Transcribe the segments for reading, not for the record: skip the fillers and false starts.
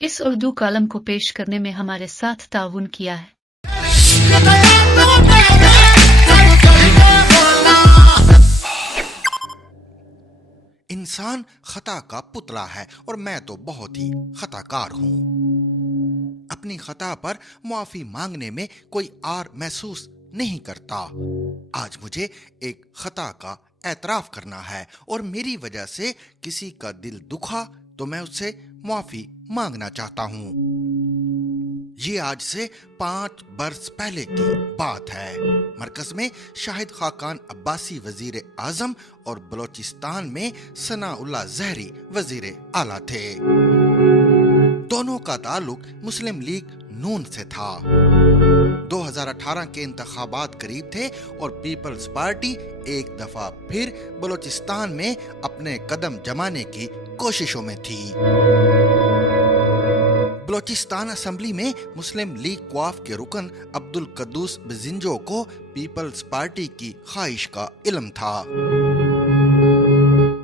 इस उर्दू कॉलम को पेश करने में हमारे साथ ताउन किया है। इंसान खता का पुतला है और मैं तो बहुत ही खताकार हूँ। अपनी खता पर मुआफी मांगने में कोई आर महसूस नहीं करता। आज मुझे एक खता का एतराफ करना है और मेरी वजह से किसी का दिल दुखा तो मैं उससे मुआफी मांगना चाहता हूँ। ये आज से 5 बरस पहले की बात है। मरकज में शाहिद खाकान अब्बासी वजीर आजम और बलोचिस्तान में सनाउल्लाह जहरी वजीर आला थे। दोनों का ताल्लुक मुस्लिम लीग नून से था। 2018 के इंतखाबात करीब थे और पीपल्स पार्टी एक दफा फिर बलोचिस्तान में अपने कदम जमाने की कोशिशों में थी। बलोचिस्तान असेंबली में मुस्लिम लीग क्वाफ के रुकन अब्दुल कद्दूस बिजिंजो को पीपल्स पार्टी की ख्वाहिश का इल्म था।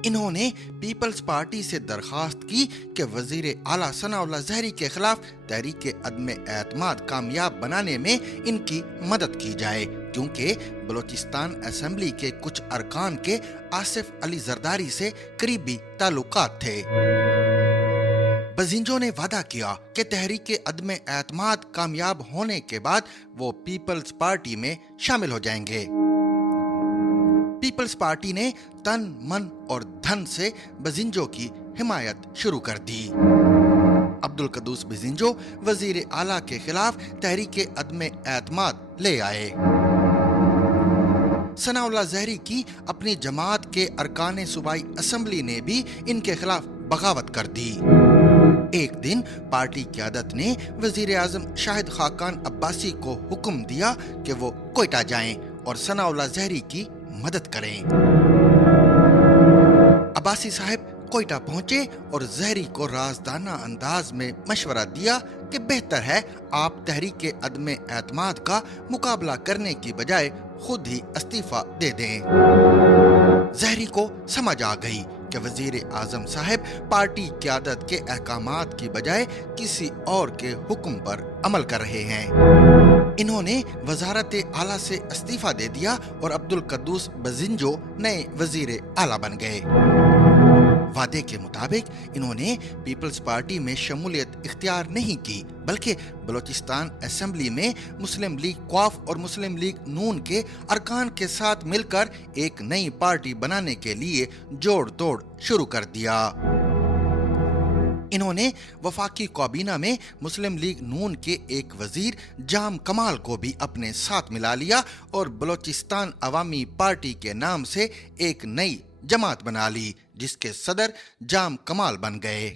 इन्होंने पीपल्स पार्टी से दरखास्त की कि वजीर आला सनाउल्लाह जहरी के खिलाफ तहरीक अदम एतमाद कामयाब बनाने में इनकी मदद की जाए, क्योंकि बलोचिस्तान असेंबली के कुछ अरकान के आसिफ अली जरदारी से करीबी ताल्लुकात थे। बजिंजो ने वादा किया कि तहरीक अदम एतमाद कामयाब होने के बाद वो पीपल्स पार्टी में शामिल हो जाएंगे। पीपल्स पार्टी ने तन मन और धन से बजिंजो की हिमायत शुरू कर दी। अब्दुल कद्दूस बिजिंजो वजीर आला के खिलाफ तहरीक अदम एतमाद ले आए। सनाउल्लाह जहरी की अपनी जमात के अरकान सूबाई असेंबली ने भी इनके खिलाफ बगावत कर दी। एक दिन पार्टी क़यादत ने वजीर आजम शाहिद खाकान अब्बासी को हुक्म दिया कि वो कोयटा जाएं और सनाउल्लाह जहरी की मदद करें। अब्बासी साहब कोयटा पहुंचे और जहरी को राजदाना अंदाज में मशवरा दिया कि बेहतर है आप तहरीक अदम एतमाद का मुकाबला करने की बजाय खुद ही इस्तीफा दे दें। जहरी को समझ आ गई कि वजीर आजम साहब पार्टी क़यादत के अहकामात की बजाय किसी और के हुक्म पर अमल कर रहे हैं। इन्होंने वजारत आला से इस्तीफा दे दिया और अब्दुल कद्दूस बिजिंजो नए वजीर आला बन गए। वादे के मुताबिक इन्होंने पीपल्स पार्टी में शमूलियत इख्तियार नहीं की, बल्कि बलोचिस्तान असेंबली में मुस्लिम लीग क्वाफ और मुस्लिम लीग नून के अरकान के साथ मिलकर एक नई पार्टी बनाने के लिए जोड़ तोड़ शुरू कर दिया। इन्होंने वफाकी काबीना में मुस्लिम लीग नून के एक वजीर जाम कमाल को भी अपने साथ मिला लिया और बलोचिस्तान अवामी पार्टी के नाम से एक नई जमात बना ली, जिसके सदर जाम कमाल बन गए।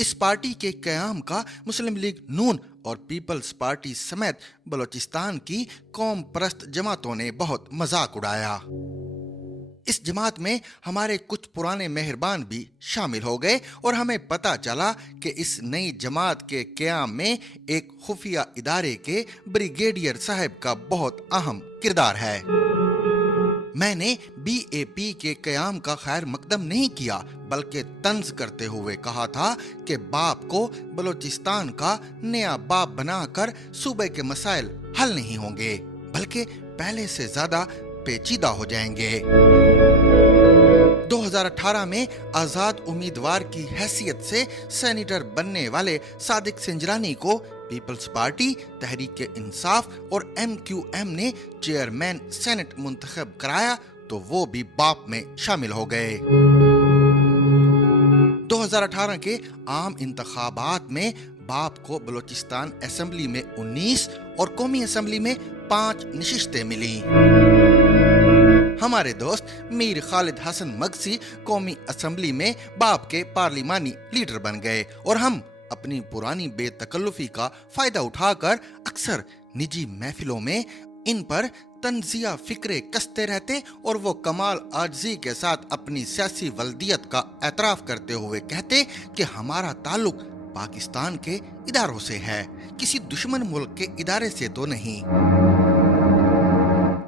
इस पार्टी के क़याम का मुस्लिम लीग नून और पीपल्स पार्टी समेत बलोचिस्तान की कौम परस्त जमातों ने बहुत मजाक उड़ाया। इस जमात में हमारे कुछ पुराने मेहरबान भी शामिल हो गए और हमें पता चला कि इस नई जमात के क़याम में एक खुफिया इदारे के ब्रिगेडियर साहब का बहुत अहम किरदार है। मैंने BAP के क़याम का खैर मकदम नहीं किया, बल्कि तंज करते हुए कहा था कि बाप को बलोचिस्तान का नया बाप बनाकर सूबे के मसाइल हल नहीं होंगे, बल्कि पहले से ज्यादा पेचीदा हो जाएंगे। 2018 में आजाद उम्मीदवार की हैसियत से सेनेटर बनने वाले सादिक सिंजरानी को पीपल्स पार्टी, तहरीक इंसाफ और MQM ने चेयरमैन सेनेट मुंतखब कराया तो वो भी बाप में शामिल हो गए। 2018 के आम इंतखाबात में बाप को बलोचिस्तान असेंबली में 19 और कौमी असेंबली में 5 नशिस्तें मिली। हमारे दोस्त मीर खालिद हसन मगसी कौमी असेंबली में बाप के पार्लिमानी लीडर बन गए और हम अपनी पुरानी बेतकल्लुफी का फायदा उठाकर अक्सर निजी महफिलों में इन पर तंजिया फिक्रे कसते रहते और वो कमाल आजजी के साथ अपनी सियासी वल्दियत का एतराफ करते हुए कहते कि हमारा ताल्लुक पाकिस्तान के इदारों से है, किसी दुश्मन मुल्क के इदारे से तो नहीं।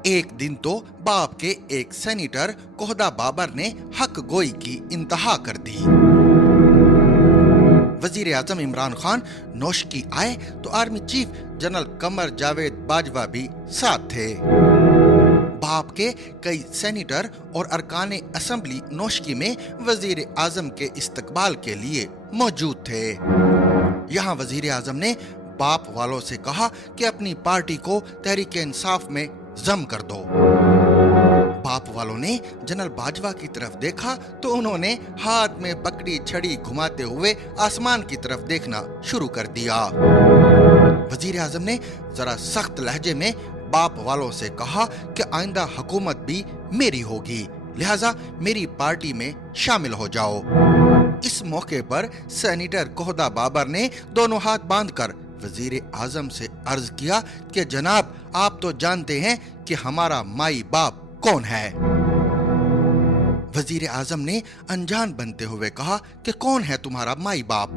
एक दिन तो बाप के एक सेनेटर कोहदा बाबर ने हक गोई की इंतहा कर दी। वजीर आजम इमरान खान नोशकी आए तो army chief general Qamar Javed Bajwa भी साथ थे। बाप के कई सेनेटर और अरकान असेंबली नोशकी में वजीर आजम के इस्तकबाल के लिए मौजूद थे। यहाँ वजीर आजम ने बाप वालों से कहा कि अपनी पार्टी को तहरीक इंसाफ में जम कर दो। बाप वालों ने जनरल बाजवा की तरफ देखा तो उन्होंने हाथ में पकड़ी छड़ी घुमाते हुए आसमान की तरफ देखना शुरू कर दिया। वजीर आजम ने जरा सख्त लहजे में बाप वालों से कहा कि आइंदा हुकूमत भी मेरी होगी, लिहाजा मेरी पार्टी में शामिल हो जाओ। इस मौके पर सेनेटर कोहदा बाबर ने दोनों हाथ बांधकर वजीर आजम से अर्ज किया कि जनाब, आप तो जानते हैं कि हमारा माई बाप कौन है। वजीर आजम ने अनजान बनते हुए कहा कि कौन है तुम्हारा माई बाप।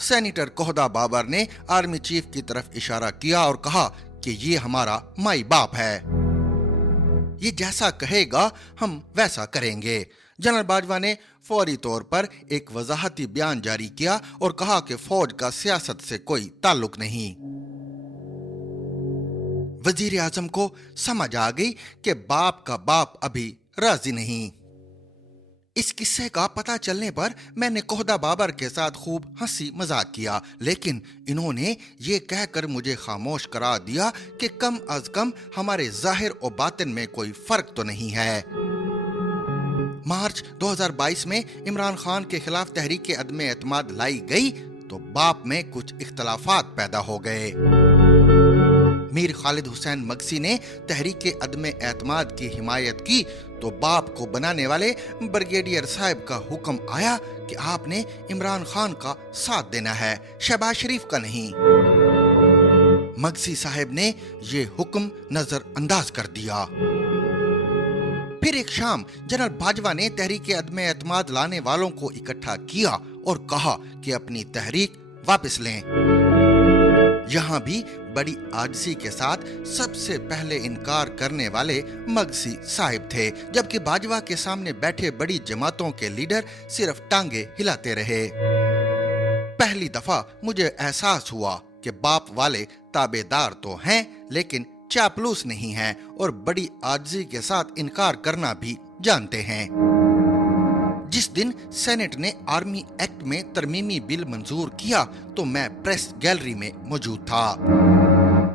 सेनेटर कोहदा बाबर ने आर्मी चीफ की तरफ इशारा किया और कहा कि ये हमारा माई बाप है, ये जैसा कहेगा हम वैसा करेंगे। जनरल बाजवा ने फौरी तौर पर एक वजाहती बयान जारी किया और कहा कि फौज का सियासत से कोई ताल्लुक नहीं। वजीर आजम को समझ आ गई कि बाप का बाप अभी राजी नहीं। इस किस्से का पता चलने पर मैंने कोहदा बाबर के साथ खूब हंसी मजाक किया, लेकिन इन्होंने ये कहकर मुझे खामोश करा दिया कि कम अज कम हमारे जाहिर और बातिन में कोई फर्क तो नहीं है। मार्च 2022 में इमरान खान के खिलाफ तहरीक अदम एतमाद लाई गई तो बाप में कुछ इख्तलाफात पैदा हो गए। मीर खालिद हुसैन मगसी ने तहरीक अदम एतमाद की हिमायत की तो बाप को बनाने वाले ब्रिगेडियर साहब का हुक्म आया कि आपने इमरान खान का साथ देना है, शहबाज शरीफ का नहीं। मगसी साहब ने ये हुक्म नजरअंदाज कर दिया। फिर एक शाम जनरल बाजवा ने तहरीक अदम एतमाद लाने वालों को इकट्ठा किया और कहा कि अपनी तहरीक वापस लें। यहाँ भी बड़ी आजिज़ी के साथ सबसे पहले इनकार करने वाले मगसी साहिब थे, जबकि बाजवा के सामने बैठे बड़ी जमातों के लीडर सिर्फ टांगे हिलाते रहे। पहली दफा मुझे एहसास हुआ कि बाप वाले ताबेदार तो हैं लेकिन चापलूस नहीं हैं और बड़ी आजिज़ी के साथ इनकार करना भी जानते हैं। जिस दिन सेनेट ने आर्मी एक्ट में तरमीमी बिल मंजूर किया तो मैं प्रेस गैलरी में मौजूद था।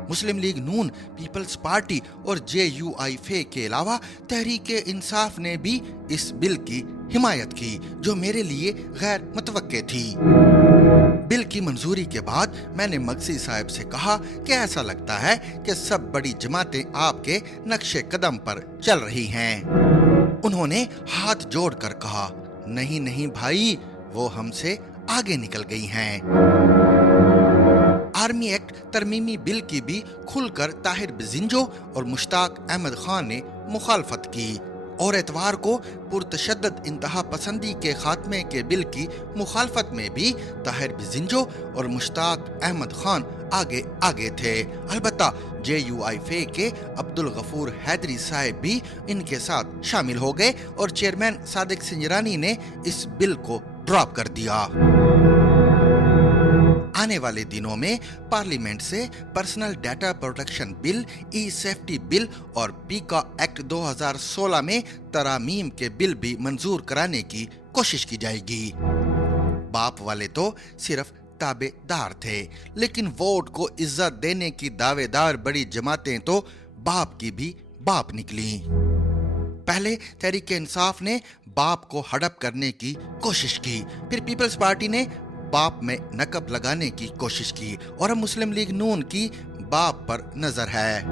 मुस्लिम लीग नून, पीपल्स पार्टी और JUIF के अलावा तहरीक इंसाफ ने भी इस बिल की हिमायत की, जो मेरे लिए गैर मुतवक्के थी। बिल की मंजूरी के बाद मैंने मगसी साहब से कहा कि ऐसा लगता है कि सब बड़ी जमातें आपके नक्शे कदम पर चल रही हैं। उन्होंने हाथ जोड़कर कहा, नहीं नहीं भाई, वो हमसे आगे निकल गई हैं। आर्मी एक्ट तरमीमी बिल की भी खुलकर ताहिर बिजिंजो और मुश्ताक अहमद खान ने मुखालफत की और एतवार को पुरतशद्दद इंतहा पसंदी के खात्मे के बिल की मुखालफत में भी ताहिर बिजिंजो और मुश्ताक अहमद खान आगे आगे थे। अलबत्ता JUIF के अब्दुल गफूर हैदरी साहब भी इनके साथ शामिल हो गए और चेयरमैन सादिक सिंजरानी ने इस बिल को ड्रॉप कर दिया। आने वाले दिनों में पार्लियामेंट से पर्सनल डाटा प्रोटेक्शन बिल, ई सेफ्टी बिल और पीका एक्ट 2016 में तरामीम के बिल भी मंजूर कराने की कोशिश की जाएगी। बाप वाले तो सिर्फ ताबेदार थे, लेकिन वोट को इज्जत देने की दावेदार बड़ी जमातें तो बाप की भी बाप निकली। पहले तहरीक इंसाफ ने बाप को हड़प करने की कोशिश की, फिर पीपल्स पार्टी ने बाप में नकब लगाने की कोशिश की और अब मुस्लिम लीग नून की बाप पर नजर है।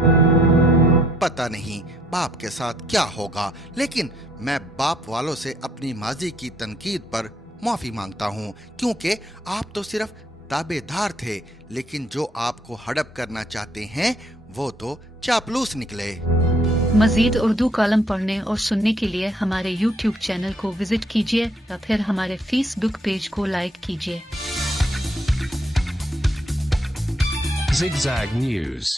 पता नहीं बाप के साथ क्या होगा, लेकिन मैं बाप वालों से अपनी माजी की तनकीद पर माफी मांगता हूँ, क्योंकि आप तो सिर्फ ताबेदार थे, लेकिन जो आपको हड़प करना चाहते हैं वो तो चापलूस निकले। मजीद उर्दू कॉलम पढ़ने और सुनने के लिए हमारे YouTube चैनल को विजिट कीजिए या फिर हमारे Facebook पेज को लाइक कीजिए। Zigzag News।